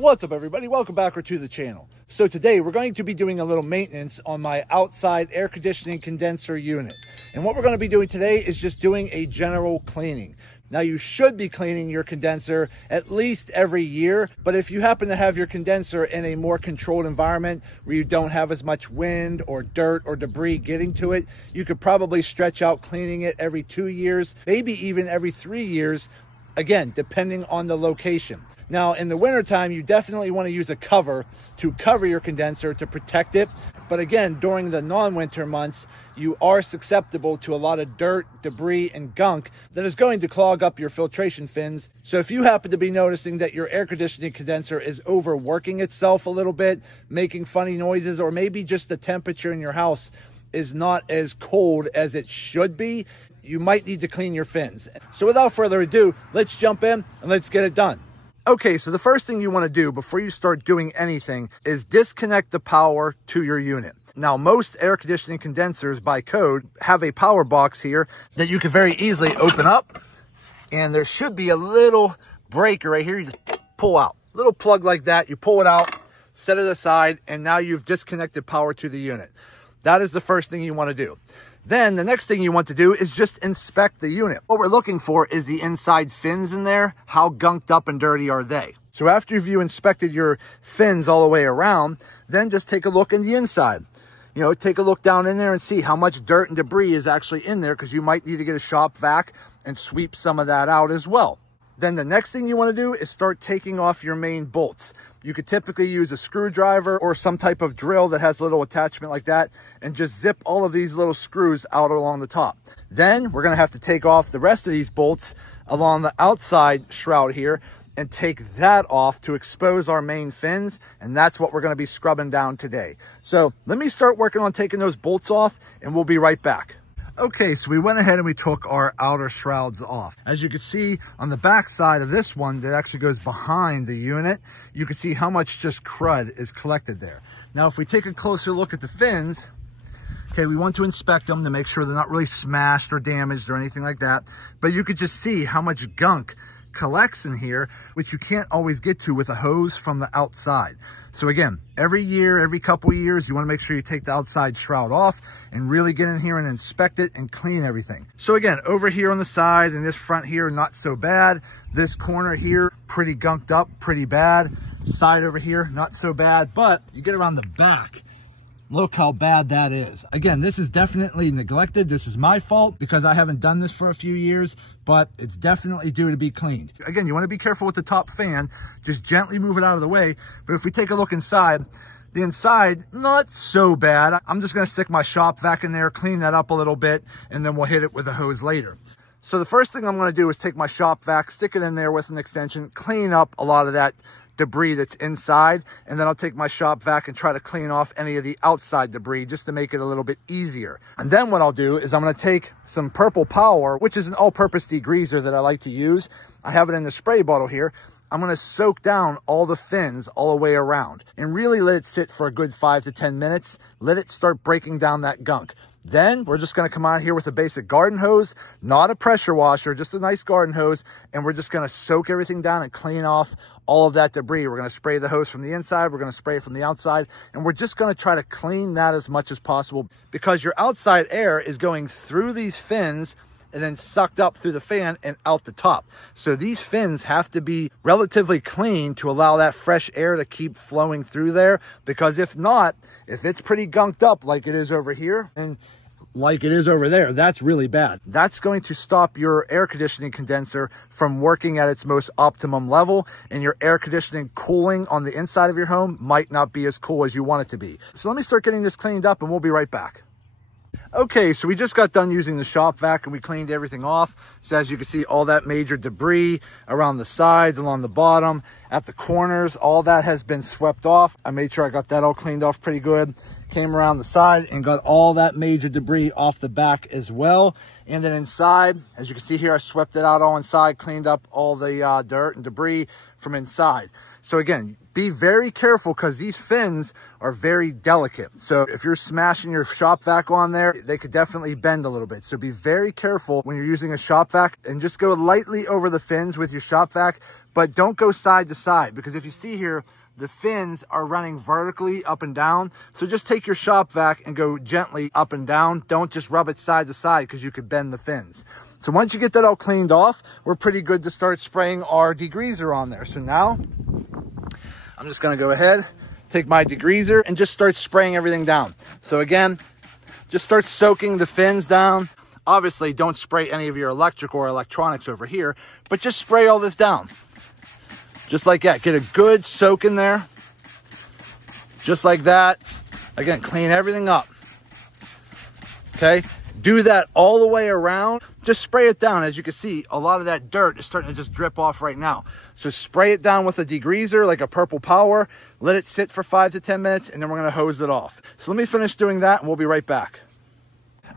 What's up, everybody? Welcome back to the channel. So today we're going to be doing a little maintenance on my outside air conditioning condenser unit. And what we're going to be doing today is just doing a general cleaning. Now, you should be cleaning your condenser at least every year, but if you happen to have your condenser in a more controlled environment where you don't have as much wind or dirt or debris getting to it, you could probably stretch out cleaning it every 2 years, maybe even every 3 years, again, depending on the location. Now, in the wintertime, you definitely want to use a cover to cover your condenser to protect it. But again, during the non-winter months, you are susceptible to a lot of dirt, debris, and gunk that is going to clog up your filtration fins. So if you happen to be noticing that your air conditioning condenser is overworking itself a little bit, making funny noises, or maybe just the temperature in your house is not as cold as it should be, you might need to clean your fins. So without further ado, let's jump in and let's get it done. Okay, so the first thing you want to do before you start doing anything is disconnect the power to your unit. Now, most air conditioning condensers by code have a power box here that you can very easily open up. And there should be a little breaker right here. You just pull out. Little plug like that. You pull it out, set it aside, and now you've disconnected power to the unit. That is the first thing you want to do. Then the next thing you want to do is just inspect the unit. What we're looking for is the inside fins in there. How gunked up and dirty are they? So after you inspected your fins all the way around, then just take a look in the inside. You know, take a look down in there and see how much dirt and debris is actually in there, because you might need to get a shop vac and sweep some of that out as well. Then the next thing you want to do is start taking off your main bolts. You could typically use a screwdriver or some type of drill that has a little attachment like that and just zip all of these little screws out along the top. Then we're going to have to take off the rest of these bolts along the outside shroud here and take that off to expose our main fins. And that's what we're going to be scrubbing down today. So let me start working on taking those bolts off and we'll be right back. Okay, so we went ahead and we took our outer shrouds off. As you can see on the back side of this one that actually goes behind the unit, you can see how much just crud is collected there. Now, if we take a closer look at the fins, okay, we want to inspect them to make sure they're not really smashed or damaged or anything like that. But you could just see how much gunk collects in here, which you can't always get to with a hose from the outside. So again, every year, every couple of years, you want to make sure you take the outside shroud off and really get in here and inspect it and clean everything. So again, over here on the side and this front here, not so bad. This corner here, pretty gunked up, pretty bad. Side over here, not so bad, but you get around the back, look how bad that is. Again, this is definitely neglected. This is my fault because I haven't done this for a few years, but it's definitely due to be cleaned. Again, you want to be careful with the top fan. Just gently move it out of the way. But if we take a look inside, the inside, not so bad. I'm just going to stick my shop vac in there, clean that up a little bit, and then we'll hit it with a hose later. So the first thing I'm going to do is take my shop vac, stick it in there with an extension, clean up a lot of that debris that's inside, and then I'll take my shop vac and try to clean off any of the outside debris just to make it a little bit easier. And then what I'll do is I'm going to take some Purple Power, which is an all-purpose degreaser that I like to use. I have it in the spray bottle here. I'm going to soak down all the fins all the way around and really let it sit for a good 5 to 10 minutes. Let it start breaking down that gunk. Then we're just going to come out here with a basic garden hose, not a pressure washer, just a nice garden hose. And we're just going to soak everything down and clean off all of that debris. We're going to spray the hose from the inside. We're going to spray it from the outside. And we're just going to try to clean that as much as possible, because your outside air is going through these fins and then sucked up through the fan and out the top. So these fins have to be relatively clean to allow that fresh air to keep flowing through there, because if not, if it's pretty gunked up like it is over here and like it is over there, that's really bad. That's going to stop your air conditioning condenser from working at its most optimum level, and your air conditioning cooling on the inside of your home might not be as cool as you want it to be. So let me start getting this cleaned up and we'll be right back. Okay, so we just got done using the shop vac and we cleaned everything off. So as you can see, all that major debris around the sides, along the bottom, at the corners, all that has been swept off. I made sure I got that all cleaned off pretty good. Came around the side and got all that major debris off the back as well. And then inside, as you can see here, I swept it out all inside, cleaned up all the dirt and debris from inside. So again, be very careful because these fins are very delicate. So if you're smashing your shop vac on there, they could definitely bend a little bit. So be very careful when you're using a shop vac, and just go lightly over the fins with your shop vac, but don't go side to side, because if you see here, the fins are running vertically up and down. So just take your shop vac and go gently up and down. Don't just rub it side to side, because you could bend the fins. So once you get that all cleaned off, we're pretty good to start spraying our degreaser on there. So now I'm just gonna go ahead, take my degreaser and just start spraying everything down. So again, just start soaking the fins down. Obviously, don't spray any of your electrical or electronics over here, but just spray all this down. Just like that. Get a good soak in there. Just like that. Again, clean everything up. Okay? Do that all the way around. Just spray it down. As you can see, a lot of that dirt is starting to just drip off right now. So spray it down with a degreaser, like a Purple Power. Let it sit for 5 to 10 minutes, and then we're going to hose it off. So let me finish doing that, and we'll be right back.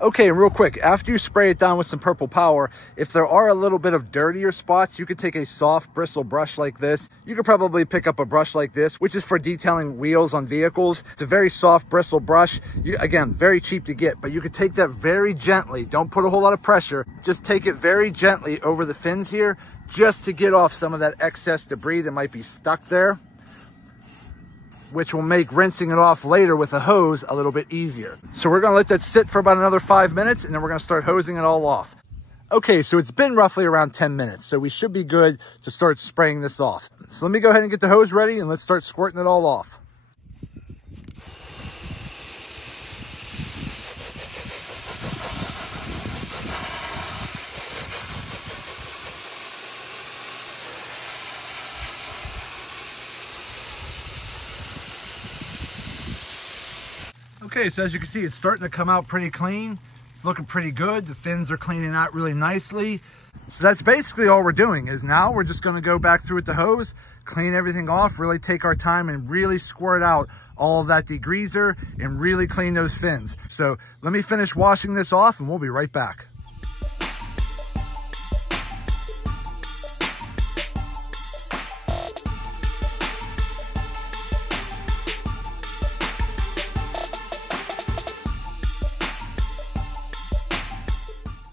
Okay, real quick, after you spray it down with some Purple Power, if there are a little bit of dirtier spots, you could take a soft bristle brush like this. You could probably pick up a brush like this, which is for detailing wheels on vehicles. It's a very soft bristle brush. Again, very cheap to get, but you could take that very gently. Don't put a whole lot of pressure. Just take it very gently over the fins here, just to get off some of that excess debris that might be stuck there, which will make rinsing it off later with a hose a little bit easier. So we're gonna let that sit for about another 5 minutes, and then we're gonna start hosing it all off. Okay, so it's been roughly around 10 minutes, so we should be good to start spraying this off. So let me go ahead and get the hose ready, and let's start squirting it all off. Okay, so as you can see, it's starting to come out pretty clean. It's looking pretty good. The fins are cleaning out really nicely. So that's basically all we're doing, is now we're just gonna go back through with the hose, clean everything off, really take our time and really squirt out all of that degreaser and really clean those fins. So let me finish washing this off and we'll be right back.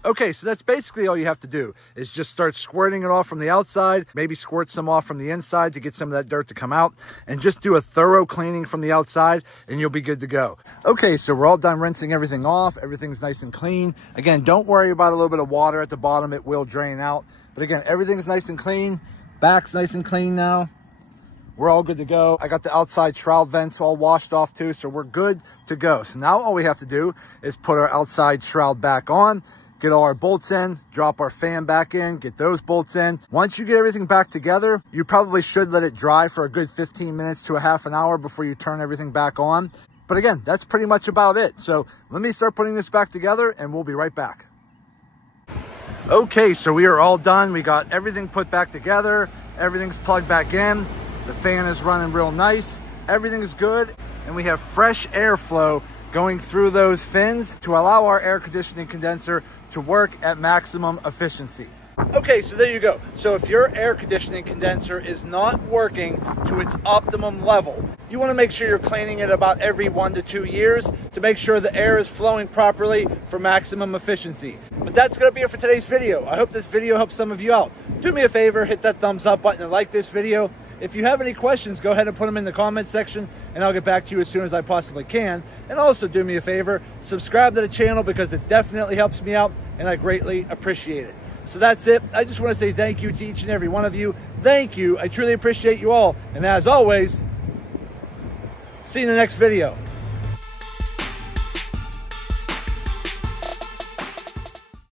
Okay, so that's basically all you have to do, is just start squirting it off from the outside, maybe squirt some off from the inside to get some of that dirt to come out, and just do a thorough cleaning from the outside and you'll be good to go. Okay, so we're all done rinsing everything off. Everything's nice and clean. Again, don't worry about a little bit of water at the bottom. It will drain out. But again, everything's nice and clean. Back's nice and clean now. We're all good to go. I got the outside shroud vents all washed off too, so we're good to go. So now all we have to do is put our outside shroud back on, get all our bolts in, drop our fan back in, get those bolts in. Once you get everything back together, you probably should let it dry for a good 15 minutes to a half an hour before you turn everything back on. But again, that's pretty much about it. So let me start putting this back together and we'll be right back. Okay, so we are all done. We got everything put back together. Everything's plugged back in. The fan is running real nice. Everything's good. And we have fresh airflow going through those fins to allow our air conditioning condenser to work at maximum efficiency. Okay, so there you go. So if your air conditioning condenser is not working to its optimum level, you want to make sure you're cleaning it about every 1 to 2 years to make sure the air is flowing properly for maximum efficiency. But that's going to be it for today's video. I hope this video helps some of you out. Do me a favor, hit that thumbs up button and like this video. If you have any questions, go ahead and put them in the comment section and I'll get back to you as soon as I possibly can. And also do me a favor, subscribe to the channel because it definitely helps me out and I greatly appreciate it. So that's it. I just want to say thank you to each and every one of you. Thank you. I truly appreciate you all. And as always, see you in the next video.